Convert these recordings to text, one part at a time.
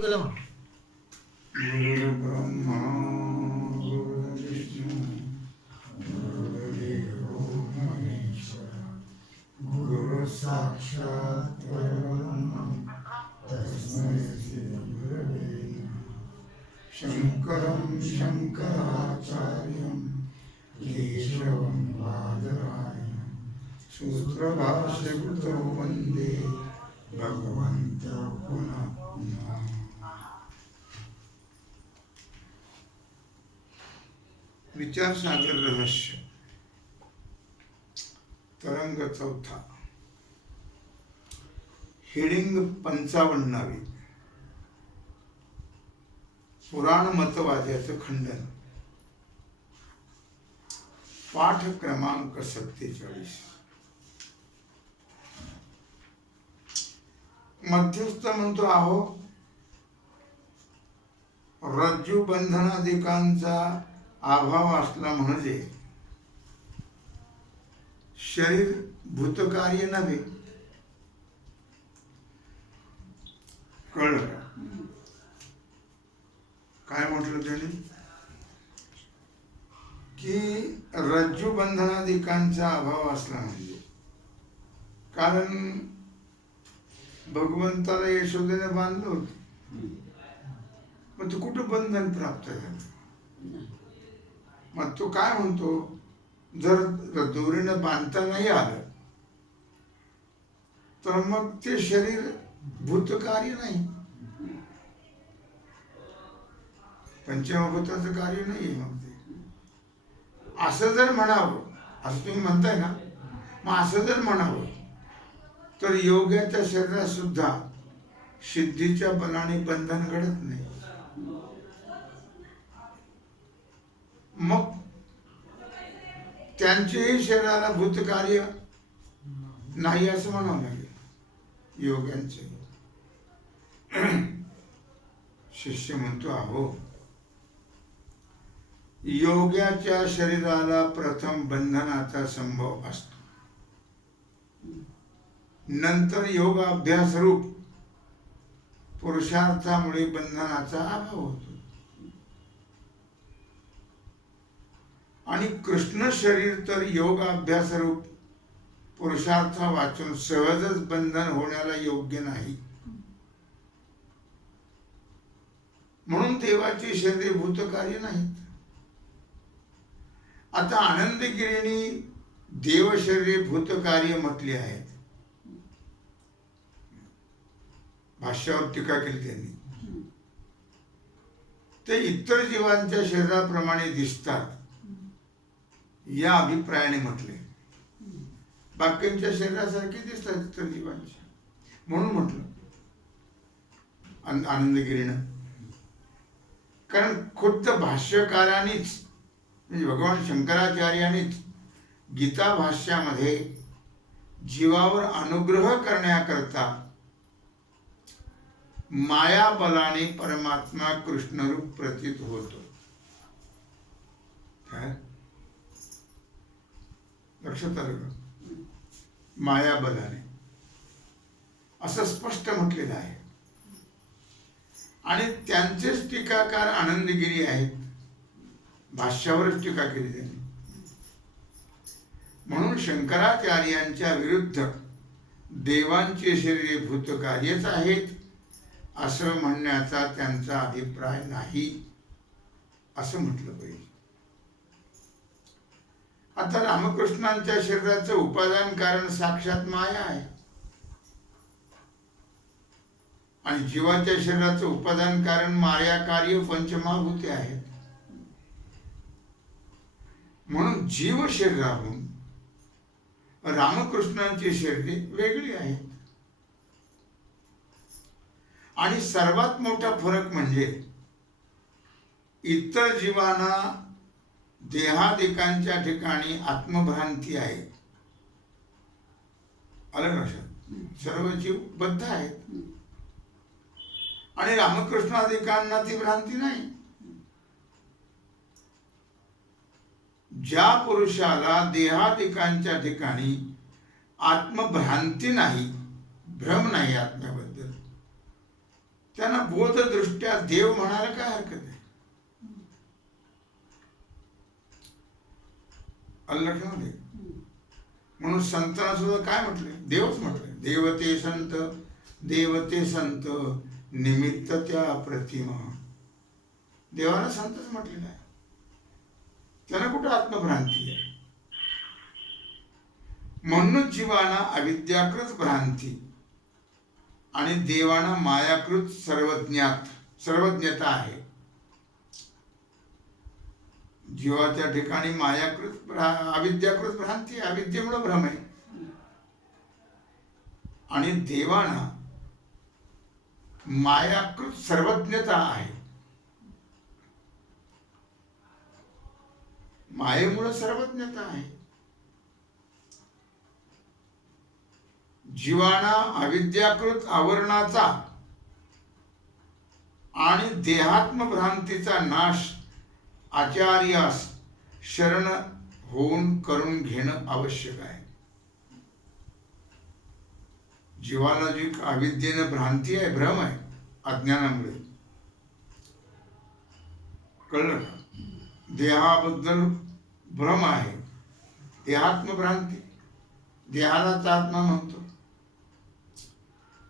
गुरु ब्रह्मा गुरु विष्णु गुरुदेवो महेश्वरा गुरु साक्षात् परब्रह्म तस्मै श्री गुरवे नमः। शंकरं शंकराचार्यं केशवं बादरायणं सूत्रभाष्यकृतो वन्दे भगवन्तौ पुनः पुनः। विचार सागर रहस्य तरंग चौथा हेडिंग 55 पुराण मतवाद्याचं खंडन पाठ क्रमांक 47 मध्यस्थ म्हणतो आहो रज्जू बंधनाधिकांचा अभाव असला म्हणजे शरीर भूतकार्य नव्हे. कळलं काय म्हटलं त्याने की रज्जू बंधनाधिकांचा अभाव असला म्हणजे कारण भगवंताला यशोदेने बांधलं होतं मग तू कुठं बंधन प्राप्त झालं. मग तो काय म्हणतो जर दोरीनं बांधता नाही आलं तर मग ते शरीर भूतकार्य नाही पंचमभूताचं कार्य नाही. मग ते असं जर म्हणावं असं तुम्ही म्हणताय ना मग असं जर म्हणावं तर योग्याच्या शरीरात सुद्धा सिद्धीच्या बलाने बंधन घडत नाही. मग त्यांचेही शरीराला भूतकार्य नाही असं म्हणावं लागेल योग्यांचे. शिष्य म्हणतो अहो योग्याच्या शरीराला प्रथम बंधनाचा संभव असतो नंतर योगाभ्यास रूप पुरुषार्थामुळे बंधनाचा अभाव होतो आणि कृष्ण शरीर तर योगाभ्यास रूप पुरुषार्थ वाचून सहजच बंधन होण्याला योग्य नाही. म्हणून देवाची शरीरे भूतकार्य नाहीत. आता आनंदगिरीने देवशरीरे भूतकार्य म्हटली आहेत. भाष्यावर टीका केली त्यांनी. ते इतर जीवांच्या शरीराप्रमाणे दिसतात या अभिप्रायाने म्हटले. बाकींच्या शरीरासारखे दिसतात इतर जीवांच्या म्हणून म्हटलं आनंदगिरीनं. कारण खुद्द भाष्यकारांनीच म्हणजे भगवान शंकराचार्यांनीच गीता भाष्यामध्ये जीवावर अनुग्रह करण्याकरता मायाबलाने परमात्मा कृष्णरूप प्रतीत होतो. लक्षात आलं का? मायाबलाने असं स्पष्ट म्हटलेलं आहे. आणि त्यांचेच टीकाकार आनंदगिरी आहेत. भाष्यावरच टीका केली त्यांनी. म्हणून शंकराचार्यांच्या विरुद्ध देवांची शरीरे भूतकार्यच आहेत असं म्हणण्याचा त्यांचा अभिप्राय नाही असं म्हटलं पाहिजे. आता रामकृष्णांच्या शरीराचं उपादान कारण साक्षात माया आहे आणि जीवाच्या शरीराचं उपादान कारण माया कार्य पंचमहाभूते आहेत. म्हणून जीव शरीराहून रामकृष्णांची शरीरे वेगळी आहेत. आणि सर्वात मोठा फरक म्हणजे इतर जीवांना देहादिकांच्या ठिकाणी आत्मभ्रांती आहे. आलं लक्षात? सर्व जीव बद्ध आहेत आणि रामकृष्णादिकांना ती भ्रांती नाही. ज्या पुरुषाला देहादिकांच्या ठिकाणी आत्मभ्रांती नाही, भ्रम नाही आत्म्याबद्दल, त्यांना बोधदृष्ट्या देव म्हणायला काय हरकत आहे? लक्षामध्ये म्हणून संतांना सुद्धा काय म्हटले? देवच म्हटले. देवते संत निमित्त त्या प्रतिमा. देवाला संतच म्हटलेलं आहे. त्यांना कुठं आत्मभ्रांती आहे? म्हणून जीवाना अविद्याकृत भ्रांती आणि देवाना मायाकृत सर्वज्ञता आहे. जीवाच्या ठिकाणी मायाकृत अविद्याकृत भ्रांती, अविद्येमुळे भ्रम आहे. आणि देवाना मायाकृत सर्वज्ञता आहे. मायेमुळे सर्वज्ञता आहे. जीवाना अविद्याकृत आवरणाचा आणि देहात्म भ्रांतीचा नाश आचार्यास शरण होऊन करून घेणं आवश्यक आहे. जीवाला जी अविद्येनं भ्रांती आहे, भ्रम आहे, अज्ञानामुळे, कळलं का? देहाबद्दल भ्रम आहे, देहात्म भ्रांती, देहालाच आत्मा म्हणतो.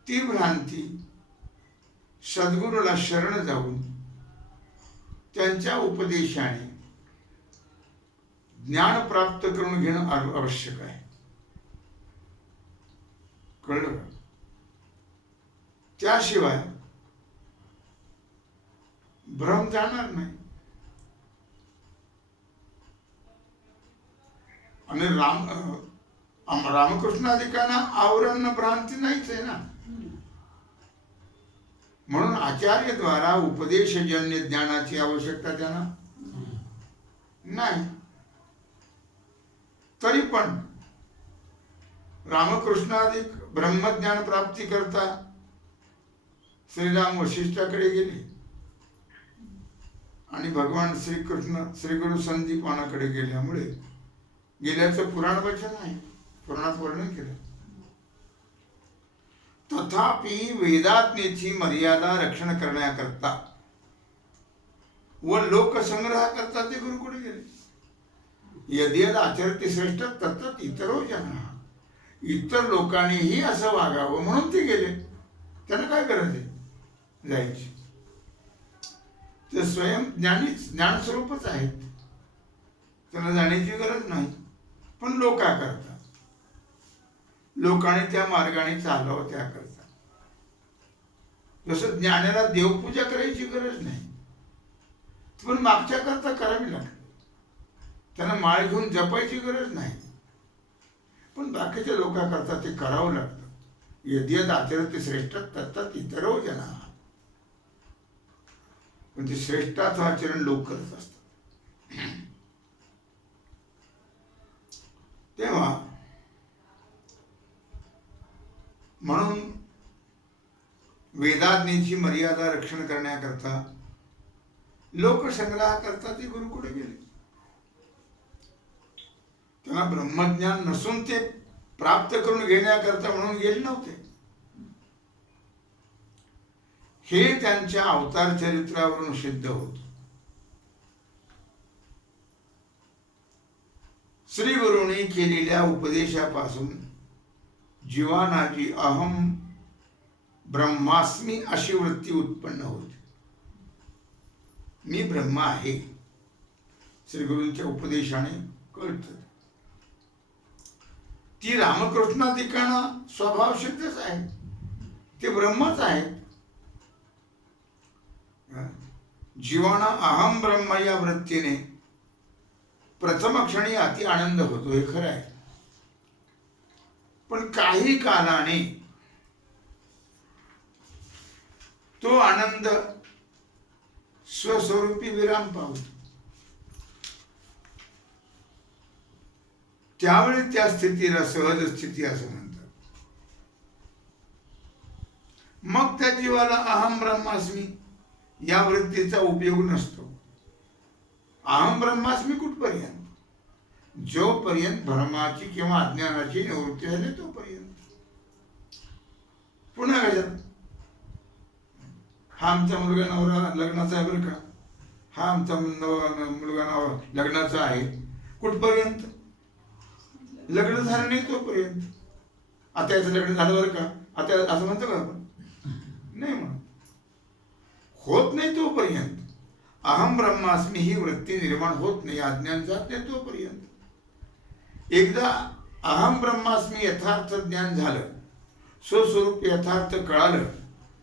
ती भ्रांती सद्गुरूला शरण जाऊन त्यांच्या उपदेशाने ज्ञान प्राप्त करून घेणं आवश्यक आहे. कळलं का? त्याशिवाय भ्रम जाणार नाही. आणि रामकृष्णाधिकांना आवरण भ्रांती नाहीच आहे ना. म्हणून आचार्यद्वारा उपदेशजन्य ज्ञानाची आवश्यकता त्यांना नाही. तरी पण रामकृष्णाधिक ब्रह्मज्ञान प्राप्ती करता श्रीराम वशिष्ठाकडे गेले आणि भगवान श्रीकृष्ण श्रीगुरु संदीपानाकडे गेल्यामुळे गेल्याचं पुराण वचन आहे, पुराणात वर्णन केलं. तथापि वेदाज्ञेची मर्यादा रक्षण करण्याकरता व लोकसंग्रह करता ते गुरुकडे गेले. यद्यद आचरते श्रेष्ठ तत्त इतरो जन. इतर लोकांनीही असं वागावं म्हणून ते गेले. त्यांना काय गरज आहे जायची? ते स्वयं ज्ञानस्वरूपच आहेत, त्यांना जाण्याची गरज नाही. पण लोका करतात, लोकांनी त्या मार्गाने चालावं त्याकरता. जसं ज्ञानाला देवपूजा करायची गरज नाही, पण मागच्या करता करावी लागते. त्यांना माळ घेऊन जपायची गरज नाही, पण बाकीच्या लोकांकरता ते करावं लागतं. यद्यद आचरते श्रेष्ठ तत्त इतरो जना. पण ते श्रेष्ठाचं आचरण लोक करत असतात. तेव्हा म्हणून वेदाज्ञेची मर्यादा रक्षण करण्याकरता लोकसंग्रह करता ते गुरुकडे गेले. त्यांना ब्रह्मज्ञान नसून ते प्राप्त करून घेण्याकरता म्हणून गेले नव्हते. हे त्यांच्या अवतार चरित्रावरून सिद्ध होत. श्री गुरुंनी केलेल्या उपदेशापासून जीवानाची अहम ब्रह्मास्मी अशी वृत्ती उत्पन्न होते. मी ब्रह्म आहे श्री गुरूंच्या उपदेशाने कळतं. ती रामकृष्णाधिकांना स्वभाव सिद्धच आहे, ते ब्रह्मच आहेत. जीवाना अहम ब्रह्म या वृत्तीने प्रथम क्षणी अति आनंद होतो, हे खरं आहे. पण काही कालाने तो आनंद स्वस्वरूपी विराम पावतो. त्यावेळी त्या स्थितीला सहज स्थिती असं म्हणतात. मग त्या जीवाला अहम ब्रह्मास्मी या वृत्तीचा उपयोग नसतो. अहम ब्रह्मास्मी कुठपर्यंत? जोपर्यंत भ्रमाची किंवा अज्ञानाची निवृत्ती झाली तोपर्यंत. पुन्हा कशात? हा आमचा मुलगा नवरा लग्नाचा आहे बरं का, हा आमचा मुलगा लग्नाचा आहे, कुठपर्यंत? लग्न झालं नाही तोपर्यंत. आता याचं लग्न झालं बरं का, आता असं म्हणतो का आपण? नाही म्हणत. होत नाही तोपर्यंत अहम ब्रह्मास्मी ही वृत्ती निर्माण होत नाही, अज्ञान जात नाही तोपर्यंत. एकदा अहम ब्रह्मास्मी यथार्थ ज्ञान झालं, स्वस्वरूप यथार्थ कळालं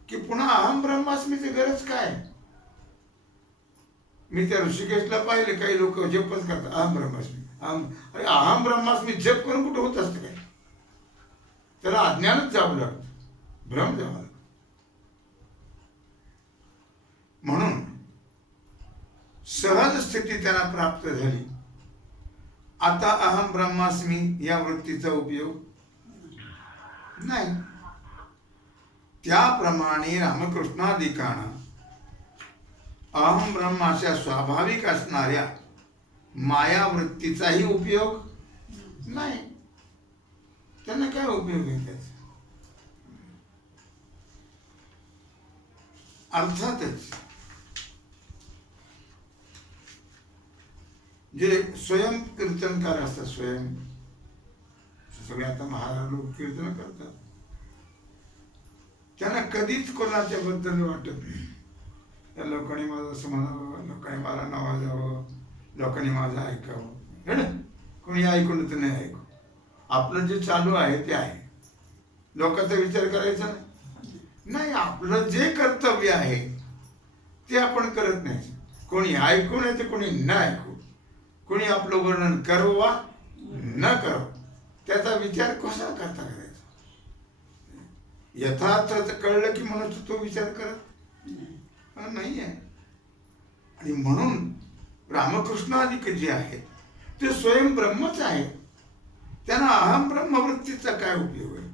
की पुन्हा अहम ब्रह्मास्मीची गरज काय? मी त्या ऋषिकेशला पाहिले, काही लोक जपच करतात अहम ब्रह्मास्मी. अरे अहम ब्रह्मास्मी जप करून कुठं होत असतं काय? त्याला अज्ञानच जावं लागतं, भ्रम जावं लागतं. म्हणून सहज स्थिती त्यांना प्राप्त झाली. आता अहम ब्रह्मास्मी या वृत्तीचा उपयोग नाही. त्याप्रमाणे रामकृष्णादिकांना अहम ब्रह्माच्या स्वाभाविक असणाऱ्या मायावृत्तीचाही उपयोग नाही. त्यांना काय उपयोग आहे त्याचा? अर्थातच जे स्वयं कीर्तनकार असतात, स्वयं सगळे आता महाराज लोक कीर्तन करतात, त्यांना कधीच कोणाच्या बद्दल वाटत नाही त्या लोकांनी माझं असं म्हणावं, लोकांनी मला नवाजावं, लोकांनी माझं ऐकावं. हे ना, कोणी ऐकून तर नाही ऐकू. आपलं जे चालू आहे ते आहे, लोकांचा विचार करायचा नाही. आपलं जे कर्तव्य आहे ते आपण करत नाही. कोणी ऐकू नाही तर कोणी न ऐकू, कोणी आपलं वर्णन करवा न करावं, त्याचा विचार कसा करता करायचा? यथार्थ कळलं की म्हणून तो विचार करत नाही आहे. आणि म्हणून रामकृष्णादिक जे आहेत ते स्वयं ब्रह्मच आहेत. त्यांना अहम ब्रह्मवृत्तीचा काय उपयोग आहे?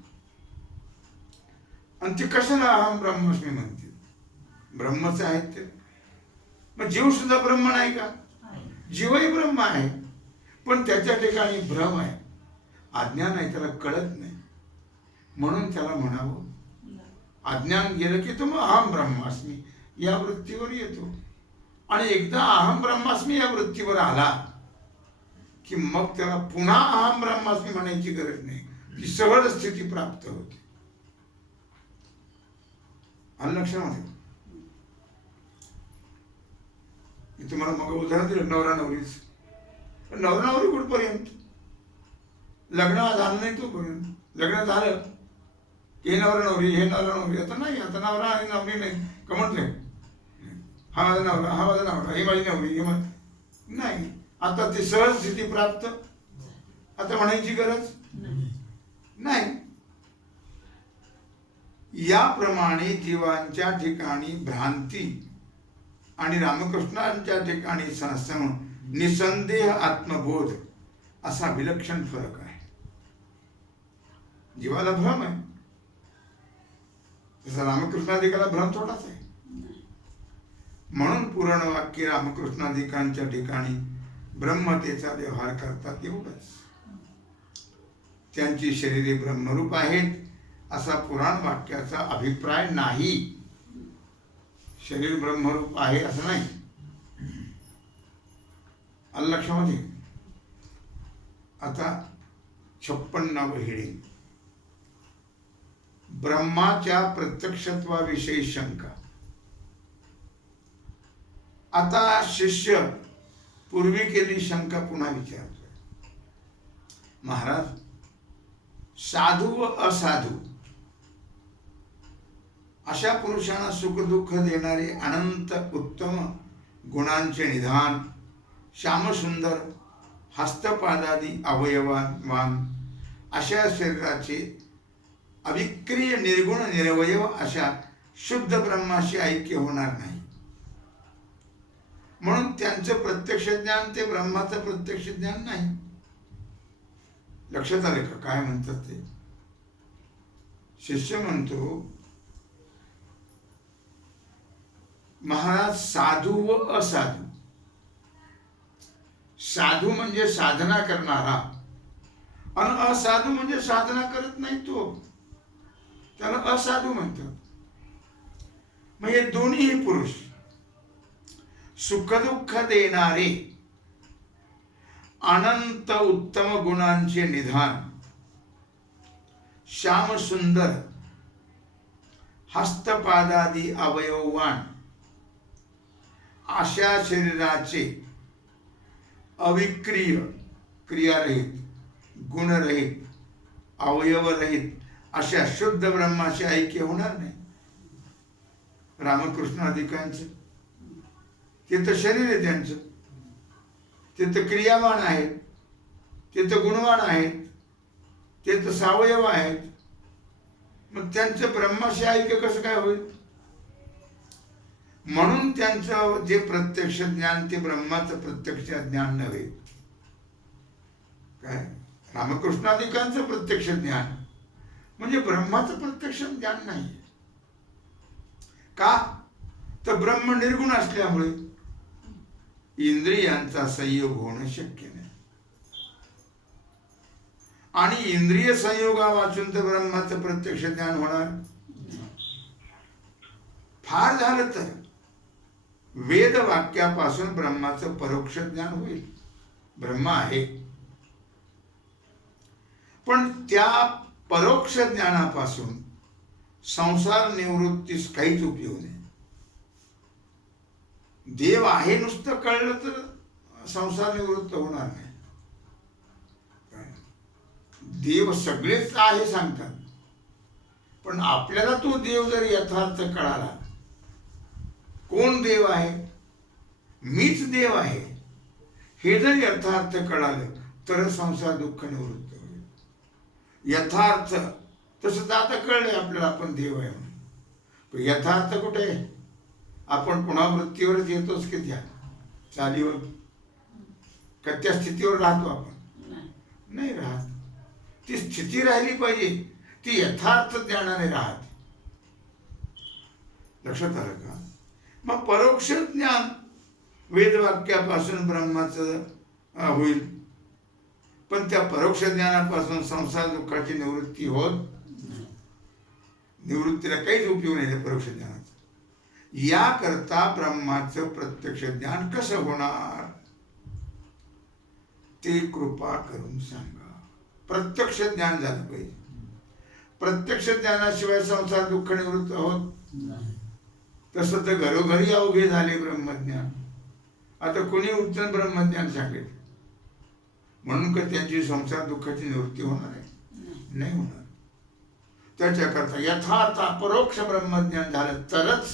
आणि ते कशाला अहम ब्रह्मस्मी म्हणतील? ब्रह्मच आहेत ते. मग जीव सुद्धा ब्रह्म नाही का? जीवही ब्रह्म आहे, पण त्याच्या ठिकाणी भ्रम आहे, अज्ञान आहे, त्याला कळत नाही. म्हणून त्याला म्हणावं अज्ञान गेलं की तो मग अहम ब्रह्मास्मी या वृत्तीवर येतो. आणि एकदा अहम ब्रह्मास्मी या वृत्तीवर आला की मग त्याला पुन्हा अहम ब्रह्मास्मी म्हणायची गरज नाही, ती सहज स्थिती प्राप्त होते. आलं लक्षामध्ये? मी तुम्हाला मग उदाहरण दिलं नवरा नवरीच. नवरा नवरी कुठपर्यंत? लग्न झालं नाही तोपर्यंत. लग्न झालं हे नवरा नवरी, हे नवरा नवरी. आता नाही, आता नवरा आणि नवरी नाही का म्हटले, हा माझा नवरा, हा माझा नवरा, ही माझी नवरी, हे नाही. आता ती सहज स्थिती प्राप्त, आता म्हणायची गरज नाही. याप्रमाणे जीवांच्या ठिकाणी भ्रांती आणि रामकृष्णांच्या ठिकाणी निसंदेह आत्मबोध असा विलक्षण फरक आहे. जीवाला भ्रम आहे, तसा रामकृष्णाधिकाला भ्रम थोडाच आहे. म्हणून पुराण वाक्य रामकृष्णाधिकांच्या ठिकाणी ब्रह्मतेचा व्यवहार करतात एवढंच. त्यांची शरीरे ब्रह्मरूप आहेत असा पुराण वाक्याचा अभिप्राय नाही. शरीर ब्रह्मरूप आहे असं नाही. आलं लक्षामध्ये? आता 56व हेडिंग, ब्रह्माच्या प्रत्यक्षत्वाविषयी शंका. आता शिष्य पूर्वी केली शंका पुन्हा विचारतोय. महाराज, साधू व असाधू अशा पुरुषांना सुख दुःख देणारे अनंत उत्तम गुणांचे निधान, श्यामसुंदर हस्तपादादी अवयवान अशा शरीराचे अविक्रिय निर्गुण निरवयव अशा शुद्ध ब्रह्माशी ऐक्य होणार नाही. म्हणून त्यांचं प्रत्यक्ष ज्ञान ते ब्रह्माचं प्रत्यक्ष ज्ञान नाही. लक्षात आले का काय म्हणतात ते? शिष्य म्हणतो, महाराज, साधू व असाधू. साधू म्हणजे साधना करणारा, आणि असाधू म्हणजे साधना करत नाही तो, त्याला असाधू म्हणतात. मग हे दोन्ही पुरुष सुखदुःख देणारे अनंत उत्तम गुणांचे निधान, श्याम सुंदर हस्तपादादी अवयववान अशा शरीराचे अविक्रिय, क्रियारहित, गुणरहित, अवयवरहित अशा शुद्ध ब्रह्माचे ऐक्य होणार नाही. रामकृष्णादिकांचं ते तर शरीर आहे त्यांचं, ते तर क्रियावान आहेत, ते तर गुणवान आहेत, ते तर सावयव आहेत. मग त्यांचं ब्रह्माशी ऐक्य कसं काय होईल? म्हणून त्यांचं जे प्रत्यक्ष ज्ञान ते ब्रह्माचं प्रत्यक्ष ज्ञान नव्हे. काय रामकृष्णादिकांचं प्रत्यक्ष ज्ञान म्हणजे ब्रह्माचं प्रत्यक्ष ज्ञान नाही. का तर ब्रह्म निर्गुण असल्यामुळे इंद्रियांचा संयोग होणं शक्य नाही. आणि इंद्रिय संयोगा वाचून तर ब्रह्माचं प्रत्यक्ष ज्ञान होणार. फार झालं तर वेद वाक्यापासून ब्रह्माचं परोक्ष ज्ञान होईल. ब्रह्म आहे, पण त्या परोक्ष ज्ञानापासून संसार निवृत्तीस काहीच उपयोग नाही. देव आहे नुसतं कळलं तर संसार निवृत्त होणार नाही. देव सगळेच आहे सांगतात, पण आपल्याला तो देव जर यथार्थ कळाला, कोण देव आहे, मीच देव आहे, हे जर यथार्थ कळालं तर संसार दुःख निवृत्त होईल. यथार्थ तसं तर आता कळलंय आपल्याला आपण देव आहे म्हणून, पण यथार्थ कुठे आहे? आपण पुन्हा वृत्तीवरच येतोच की त्या चालीवर, का त्या स्थितीवर राहतो आपण? नाही राहत. ती स्थिती राहिली पाहिजे, ती यथार्थ ज्ञानाने राहते. लक्षात आलं का? मग परोक्ष ज्ञान वेदवाक्यापासून ब्रह्माचं होईल, पण त्या परोक्ष ज्ञानापासून संसार दुःखाची निवृत्ती होत, निवृत्तीला काहीच उपयोग नाही परोक्ष ज्ञानाचा. याकरता ब्रह्माचं प्रत्यक्ष ज्ञान कसं होणार ते कृपा करून सांगा. प्रत्यक्ष ज्ञान झालं पाहिजे. प्रत्यक्ष ज्ञानाशिवाय संसार दुःख निवृत्त होत. तसं तर घरोघरी अवघे झाले ब्रह्मज्ञान. आता कोणी उत्तम ब्रह्मज्ञान सांगेल म्हणून का त्यांची संसार दुःखाची निवृत्ती होणार आहे? नाही होणार. त्याच्याकरता यथार्थ अपरोक्ष ब्रह्मज्ञान झालं तरच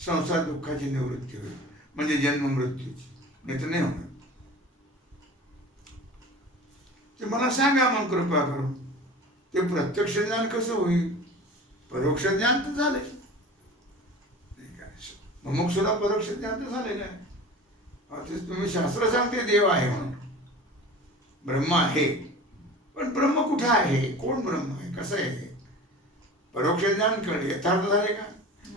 संसार दुःखाची निवृत्ती होईल, म्हणजे जन्म मृत्यूची. नाही तर नाही होणार. ते मला सांगा मग कृपा करून, ते प्रत्यक्ष ज्ञान कसं होईल? परोक्ष ज्ञान तर झाले, मग सुद्धा परोक्ष ज्ञान तर झालेलं आहे. तेच तुम्ही शास्त्र सांगते देव आहे म्हणून, ब्रह्म आहे, पण ब्रह्म कुठं आहे, कोण ब्रह्म आहे, कसं आहे? परोक्ष ज्ञान कळले, यथार्थ झाले का?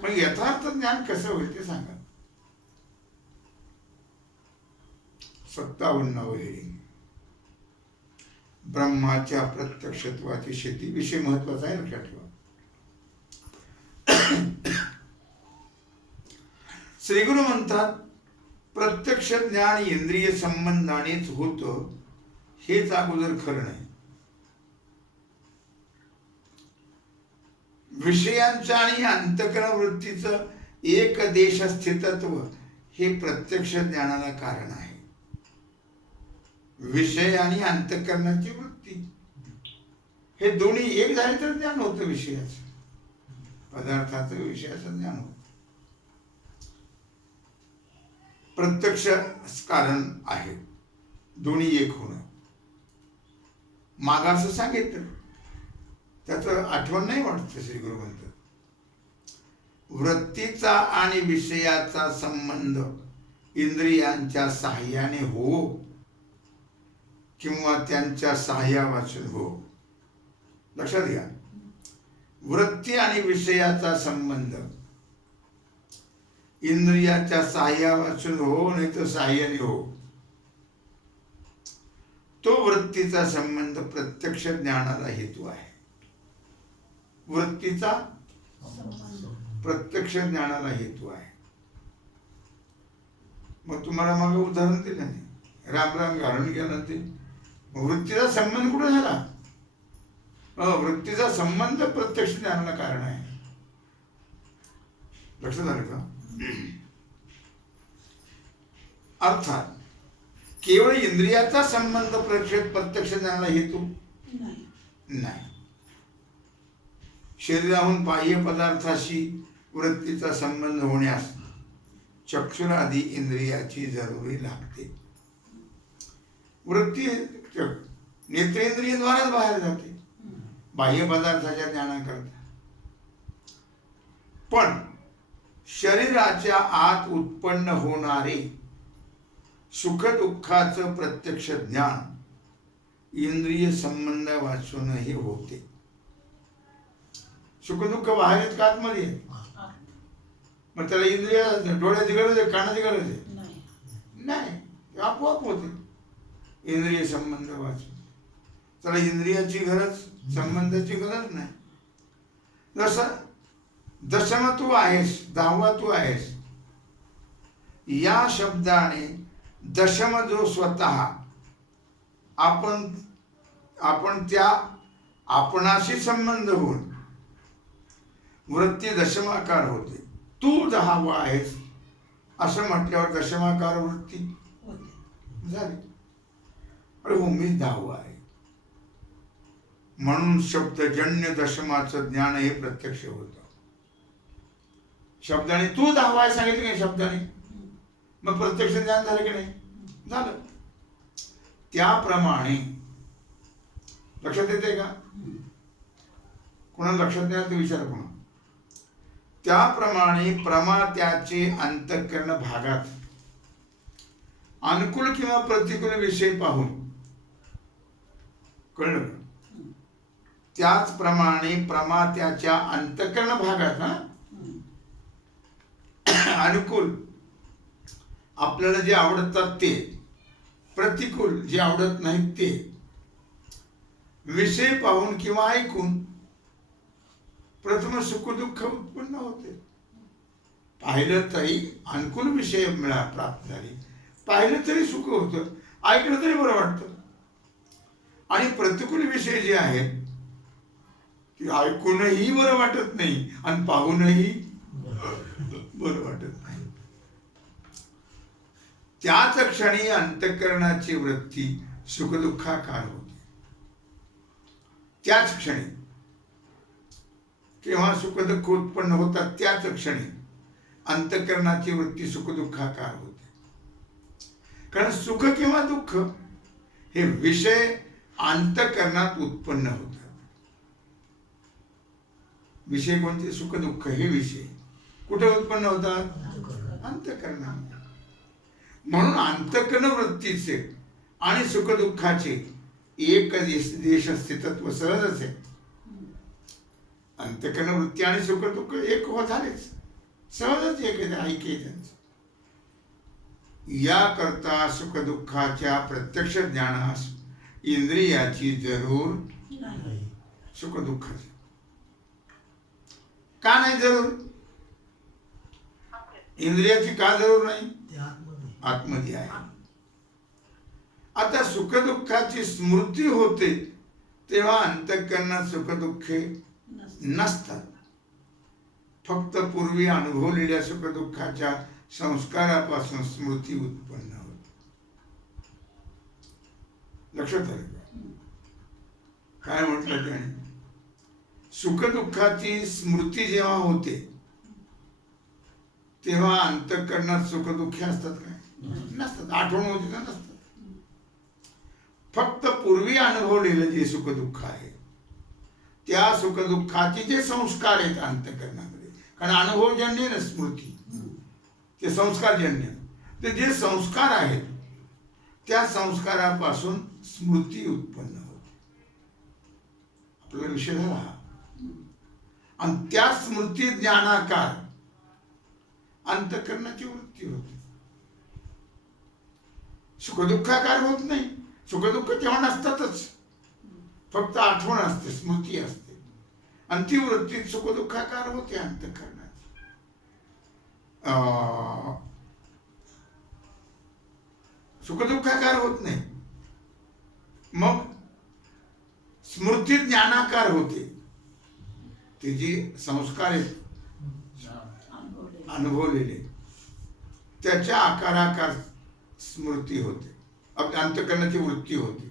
मग यथार्थ ज्ञान कसं होईल ते सांगा. 57वी हेडिंग, ब्रह्माच्या प्रत्यक्षत्वाची शेती. विषय महत्वाचा आहे, लक्षात ठेवा. श्रीगुरु म्हणतात प्रत्यक्ष ज्ञान इंद्रिय संबंधानेच होतं, हेच अगोदर खरं नाही. विषयांच्या आणि अंतःकरण वृत्तीचं एक देश स्थितत्व हे प्रत्यक्ष ज्ञानाला कारण आहे. विषय आणि अंतःकरणाची वृत्ती हे दोन्ही एक झाले तर ज्ञान होतं. विषयाचं, पदार्थाचं, विषयाचं ज्ञान होतं. प्रत्यक्ष कारण आहे, दोन्ही एक होणं. मागास सांगितलं, त्याचं आठवण नाही वाटत. श्री गुरु म्हणतात वृत्तीचा आणि विषयाचा संबंध इंद्रियांच्या साह्याने हो किंवा त्यांच्या साह्यावाचून हो. लक्षात घ्या, वृत्ती आणि विषयाचा संबंध इंद्रियाच्या साह्यावाचून हो, नाही तर साह्याने हो. तो वृत्तीचा संबंध प्रत्यक्ष ज्ञानाला हेतू आहे. वृत्तीचा प्रत्यक्ष ज्ञानाला हेतू आहे. मग तुम्हाला मग उदाहरण दिलं नाही, राम राम घालून गेला ते. वृत्तीचा संबंध कुठे झाला? वृत्तीचा संबंध प्रत्यक्ष ज्ञानाला कारण आहे. लक्षात आलं का? अर्थात केवळ इंद्रियाचा संबंध प्रत्यक्ष ज्ञानाला हेतू नाही. शरीराहून बाह्य पदार्थाशी वृत्तीचा संबंध होण्यास चक्षुरादी इंद्रियाची जरुरी लागते. वृत्ती नेत्रेंद्रियद्वाराच बाहेर जाते बाह्य पदार्थाच्या ज्ञानाकरता. पण शरीराच्या आत उत्पन्न होणारे सुख दुःखाचं प्रत्यक्ष ज्ञान इंद्रिय संबंध वाचूनही होते. सुख दुःख बाहेर आहेत का आतमध्ये? मग त्याला इंद्रिय डोळ्याची गरज आहे, कानाची गरज आहे? नाही, आपोआप होते इंद्रिय संबंध वाचून. त्याला इंद्रियाची गरज, संबंधाची गरज नाही. जसं दशम तू आहेस, 10वा तू आहेस या शब्दाने दशम जो स्वतः आपण त्या आपणाशी संबंध होऊन वृत्ती दशमाकार होते. तू 10वा आहेस असं म्हटल्यावर दशमाकार वृत्ती झाली. अरे हो, मी 10वा आहे म्हणून शब्दजन्य दशमाचं ज्ञान हे प्रत्यक्ष होतं. शब्दाने तू 10वा आहे सांगितलं नाही शब्दाने, मग प्रत्यक्ष ज्ञान झालं की नाही? झालं. त्याप्रमाणे लक्षात येते का? कोणाला लक्षात नाही ते विचार कोणा. त्याप्रमाणे प्रमात्याचे अंतःकरण भागात अनुकूल किंवा प्रतिकूल विषय पाहून, कळलं? त्याचप्रमाणे प्रमात्याच्या अंतःकरण भागात अनुकूल आपल्याला जे आवडतात ते, प्रतिकूल जे आवडत नाहीत ते विषय पाहून किंवा ऐकून प्रथम सुख दुःख उत्पन्न होते. पाहिलं तरी अनुकूल विषय प्राप्त झाले, पाहिलं तरी सुख होतं, ऐकलं तरी बरं वाटतं. आणि प्रतिकूल विषय जे आहेत ते ऐकूनही बरं वाटत नाही आणि पाहूनही बरं वाटत नाही. त्याच क्षणी अंतःकरणाची वृत्ती सुखदुःखाकार होते. त्याच क्षणी केव्हा सुखदुःख उत्पन्न होतात त्याच क्षणी अंतःकरणाची वृत्ती सुखदुःखाकार होते. कारण सुख किंवा दुःख हे विषय अंतःकरणात उत्पन्न होतात. विषय कोणते? सुख दुःख हे विषय कुठे उत्पन्न होतात? अंतःकरणात. म्हणून अंतःकरण वृत्तीचे आणि सुखदुःखाचे एक देश स्थितत्व सहजच आहे. अंतःकरण वृत्ती आणि सुखदुःख एक होत झालेच, सहजच एक ऐक्य त्यांचं. याकरता सुखदुःखाच्या प्रत्यक्ष ज्ञानास इंद्रियाची जरूर नाही. सुखदुःखाची का नाही जरूर? इंद्रियाची का जरूर नाही? आतमध्ये आहे. आता सुखदुःखाची स्मृती होते तेव्हा अंतःकरणात सुखदुःखे नसतात. फक्त पूर्वी अनुभवलेल्या सुखदुःखाच्या संस्कारापासून स्मृती उत्पन्न होते. लक्षात आलं का? काय म्हटलं त्याने? सुखदुःखाची स्मृती जेव्हा होते तेव्हा अंतःकरणात सुखदुःखे असतात काय? नसतात. आठवण होती का? नसतात. फक्त पूर्वी अनुभवलेलं जे सुखदुःख आहे त्या सुखदुःखाचे जे संस्कार आहेत अंतःकरणामध्ये, कारण अनुभवजन्य ना स्मृती, ते संस्कारजन्य, ते जे संस्कार आहेत त्या संस्कारापासून स्मृती उत्पन्न होते. आपला विषय झाला. आणि त्या स्मृती ज्ञानाकार अंतःकरणाची वृत्ती होते. सुखदुःखाकार होत नाही. सुखदुःख तेव्हा नसतातच, फक्त आठवण असते, स्मृती असते, आणि ती वृत्ती सुखदुःखाकार होते अंतःकरणाची. सुखदुःखाकार होत नाही, मग स्मृती ज्ञानाकार होते. ते जे संस्कार आहेत अनुभवलेले त्याच्या आकाराकार स्मृती होते, आपल्या अंतःकरणाची वृत्ती होते.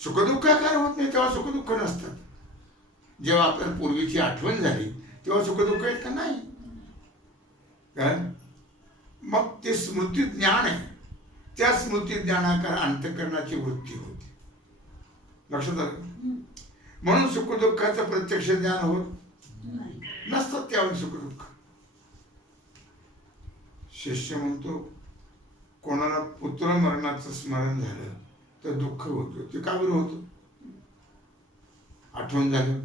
सुखदुःखाकार होत नाही तेव्हा सुखदुःख नसतात. जेव्हा आपल्याला पूर्वीची आठवण झाली तेव्हा सुखदुःख आहेत का? नाही. काय मग ते स्मृती ज्ञान आहे, त्या स्मृती ज्ञानाकार अंतःकरणाची वृत्ती होती. लक्षात आलं? म्हणून सुखदुःखाचं प्रत्यक्ष ज्ञान होत नसतात त्यावेळी सुखदुःख. शिष्य म्हणतो कोणाला पुत्र मरणाचं स्मरण झालं तर दुःख होतं. ते का बरं होतं? आठवण झालं.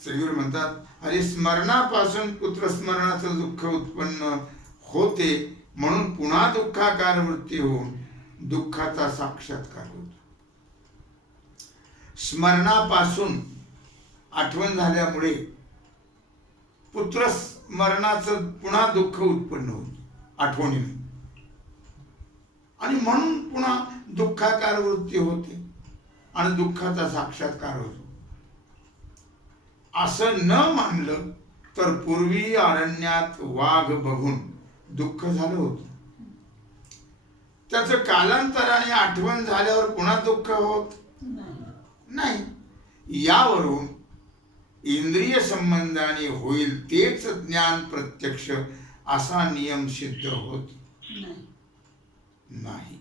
श्रीगुरु म्हणतात अरे स्मरणापासून पुत्र स्मरणाचं दुःख उत्पन्न होते, म्हणून पुन्हा दुःखाकार वृत्ती होऊन दुःखाचा साक्षात्कार होतो. स्मरणापासून आठवण झाल्यामुळे पुत्र स्मरणाचं पुन्हा दुःख उत्पन्न होतं आठवणीने, आणि म्हणून पुन्हा दुःखाकार वृत्ती होते आणि दुःखाचा साक्षात्कार होतो. असं न मानलं तर पूर्वी अरण्यात वाघ बघून दुःख झालं होतं, त्याचं कालांतराने आठवण झाल्यावर पुन्हा दुःख होत नाही. यावरून इंद्रिय संबंधाने होईल तेच ज्ञान प्रत्यक्ष असा नियम सिद्ध होत नाही.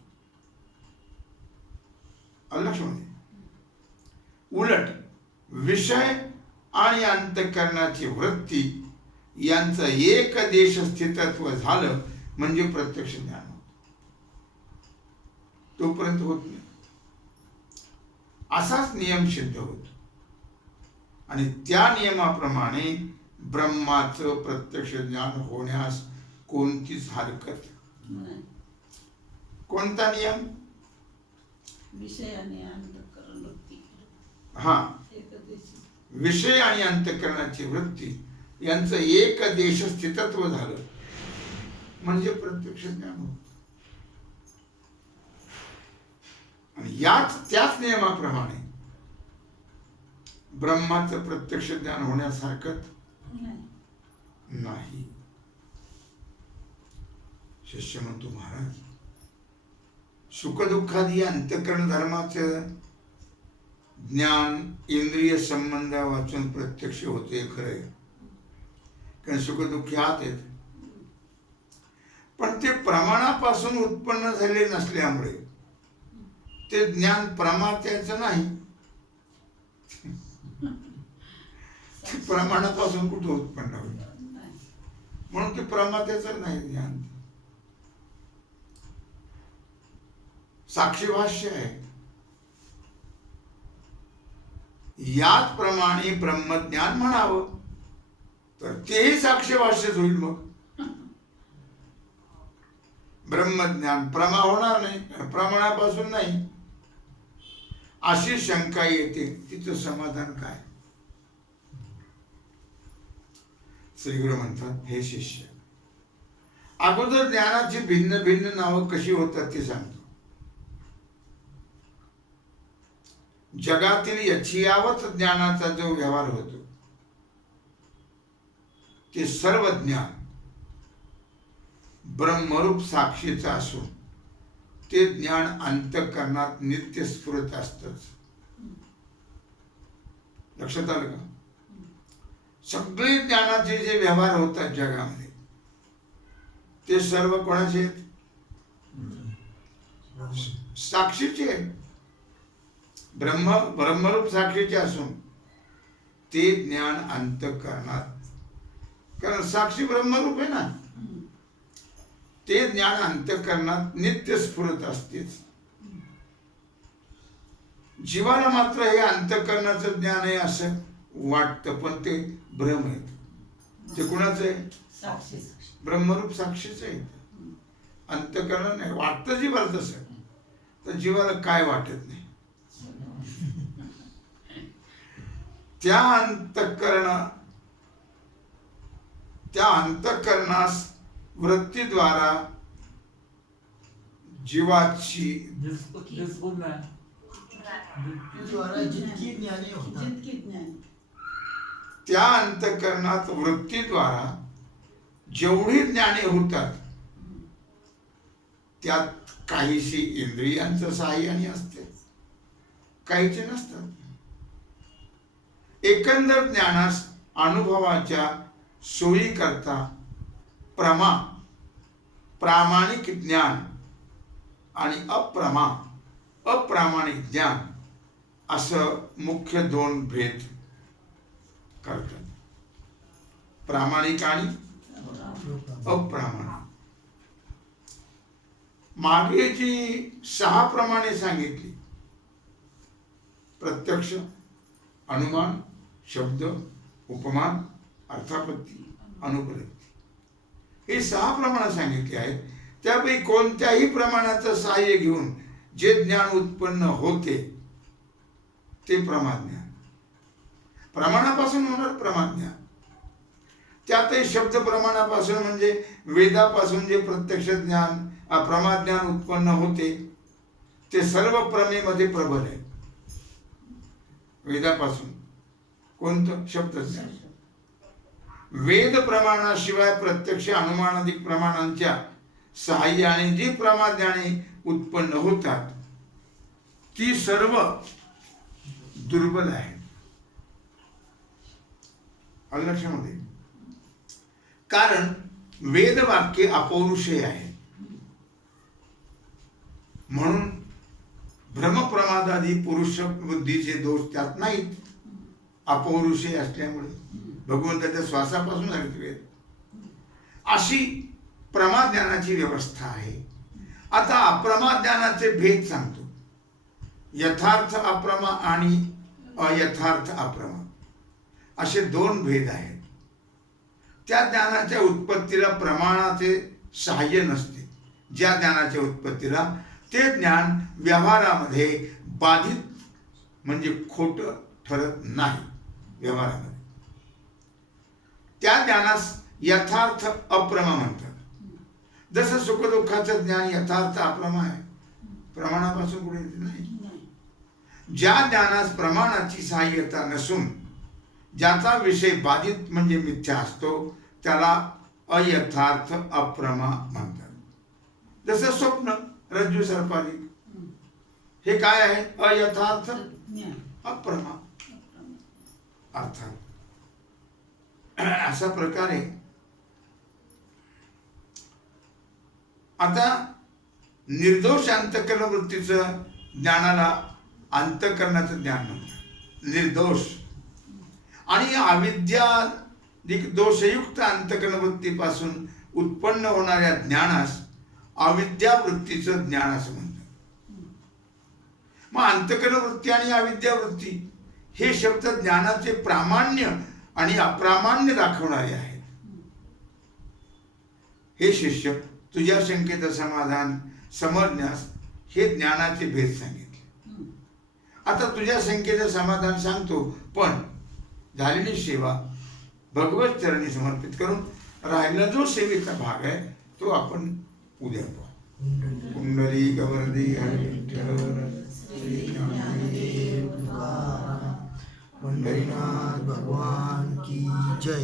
उलट विषय आणि अंतःकरणाची वृत्ती यांचं एक देश स्थितत्व झालं म्हणजे प्रत्यक्ष ज्ञान होत. तोपर्यंत होत नाही. असाच नियम सिद्ध होतो. आणि त्या नियमाप्रमाणे ब्रह्माचं प्रत्यक्ष ज्ञान होण्यास कोणतीच हरकत नाही. कोणता नियम? विषय आणि अंतःकरण वृत्ती. विषय आणि अंतःकरणाची वृत्ती यांचं एक देश स्थितत्व झालं म्हणजे प्रत्यक्ष ज्ञान होत. आणि त्याच नियमाप्रमाणे ब्रह्माचं प्रत्यक्ष ज्ञान होण्यास हरकत नाही. शिष्य म्हणतो महाराज सुखदुःखादी अंतःकरण धर्माचं ज्ञान इंद्रिय संबंध वाचून प्रत्यक्ष होते खरंय, कारण सुखदुःखी आत आहेत, पण ते प्रमाणापासून उत्पन्न झाले नसल्यामुळे ते ज्ञान प्रमात्याचं नाही. प्रमाणापासून कुठं उत्पन्न होईल, म्हणून ते प्रमात्याचं नाही ज्ञान. साक्षीभाष्य आहे. याच प्रमाणे ब्रह्मज्ञान म्हणावं तर तेही साक्षीभाष्यच होईल. मग ब्रह्मज्ञान प्रमा होणार नाही, प्रमाणापासून नाही अशी शंका येते. तिचं समाधान काय? श्रीगुरु म्हणतात हे शिष्य, अगोदर ज्ञानाची भिन्न भिन्न नावं कशी होतात ते सांगतो. जगातील यच्छियावत ज्ञानाचा जो व्यवहार होतो ते सर्व ज्ञान ब्रह्मरूप साक्षीचं असून ते ज्ञान अंतःकरणात नित्य स्फुरत असतच. लक्षात आलं का? सगळे ज्ञानाचे जे व्यवहार होतात जगामध्ये ते सर्व कोणाचे आहेत? साक्षीचे आहेत. ब्रह्मरूप साक्षीचे असून ते ज्ञान अंतःकरणात, कारण साक्षी ब्रह्मरूप आहे ना, ते ज्ञान अंतःकरणात नित्य स्फुरत असतेच. जीवाला मात्र हे अंतःकरणाचं ज्ञान आहे असं वाटतं, पण ते भ्रम आहे. ते कुणाचं आहे? ब्रह्मरूप साक्षीच आहे. अंतःकरण नाही. वाटतं जीवाला तसं, तर जीवाला काय वाटत नाही. त्या त्या अंतःकरणास वृत्तीद्वारा जीवाची द्वारा जितकी ज्ञानी होतात जितकी ज्ञान त्या अंतःकरणात वृत्तीद्वारा जेवढी ज्ञाने होतात त्यात काहीशी इंद्रियांचं साहाय्याने असते, काहीचे नसतात. एकंदर ज्ञानास अनुभवाच्या सोयी करता प्रामाणिक ज्ञान आणि अप्रामाणिक ज्ञान असं मुख्य दोन भेद करतात. प्रामाणिक आणि अप्रामाणिक. मागे जी 6 प्रमाणे सांगितली, प्रत्यक्ष, अनुमान, शब्द, उपमान, अर्थापत्ती, अनुपलब्धी, हे 6 प्रमाण सांगितली आहेत. त्यापैकी कोणत्याही प्रमाणाचं सहाय्य घेऊन जे ज्ञान उत्पन्न होते ते प्रमाज्ञान. प्रमाणापासून होणार प्रमाज्ञान. त्यातही शब्द प्रमाणापासून म्हणजे वेदापासून जे प्रत्यक्ष ज्ञान प्रमाज्ञान उत्पन्न होते ते सर्व प्रमेमध्ये प्रबल आहे. वेदापासून कोणतं? शब्द ज्ञान. वेद प्रमाणाशिवाय प्रत्यक्ष अनुमानाधिक प्रमाणांच्या सहाय्याने जी प्रमाज्ञाने उत्पन्न होतात ती सर्व दुर्बल आहेत. आलं लक्षामध्ये? कारण वेदवाक्य अपौरुषेय आहे. म्हणून भ्रमप्रमादादी पुरुष बुद्धीचे दोष त्यात नाहीत, अपौरुषेय असल्यामुळे. भगवंताच्या श्वासापासून आहेत वेद. अशी प्रमाज्ञानाची व्यवस्था आहे. आता अप्रमाज्ञानाचे भेद सांगतो. यथार्थ अप्रमा आणि अयथार्थ अप्रमा असे 2 भेद आहेत. त्या ज्ञानाच्या उत्पत्तीला प्रमाणाचे सहाय्य नसते. ज्या ज्ञानाच्या उत्पत्तीला ते ज्ञान व्यवहारामध्ये बाधित म्हणजे खोटं ठरत नाही. व्यवहारामध्ये त्या ज्ञानास यथार्थ अप्रमा म्हणतात. जसं सुखदुःखाचं ज्ञान यथार्थ अप्रमा आहे, प्रमाणापासून पुढे येत नाही. ज्या ज्ञानास प्रमाणाची सहाय्यता नसून ज्याचा विषय बाधित म्हणजे मिथ्या असतो त्याला अयथार्थ अप्रमा म्हणतात. जसं स्वप्न, रज्जू सर्पादी, हे काय आहे? अयथार्थ अप्रमा. अर्थात अशा प्रकारे आता निर्दोष अंतःकरण वृत्तीचं ज्ञानाला अंतःकरणाचं ज्ञान म्हणतात. निर्दोष आणि अविद्याधिक दोषयुक्त अंतःकरण वृत्तीपासून उत्पन्न होणाऱ्या ज्ञानास अविद्या वृत्तीचं ज्ञान असं म्हणतात. मग अंतःकरण वृत्ती आणि अविद्या वृत्ती हे शब्द ज्ञानाचे प्रामाण्य आणि अप्रामाण्य दाखवणारे आहेत. हे शिष्य, तुझ्या शंकेचं समाधान समजण्यास हे ज्ञानाचे भेद सांगितले. आता तुझ्या शंकेचं समाधान सांगतो, पण झालेली सेवा भगवत चरणी समर्पित करून राहिला जो सेवेचा भाग आहे तो आपण उद्या पाहू. पुंडरी गवर्दी हरी विठ्ठल श्री ज्ञानदेव तुकाराम पंढरीनाथ भगवान की जय.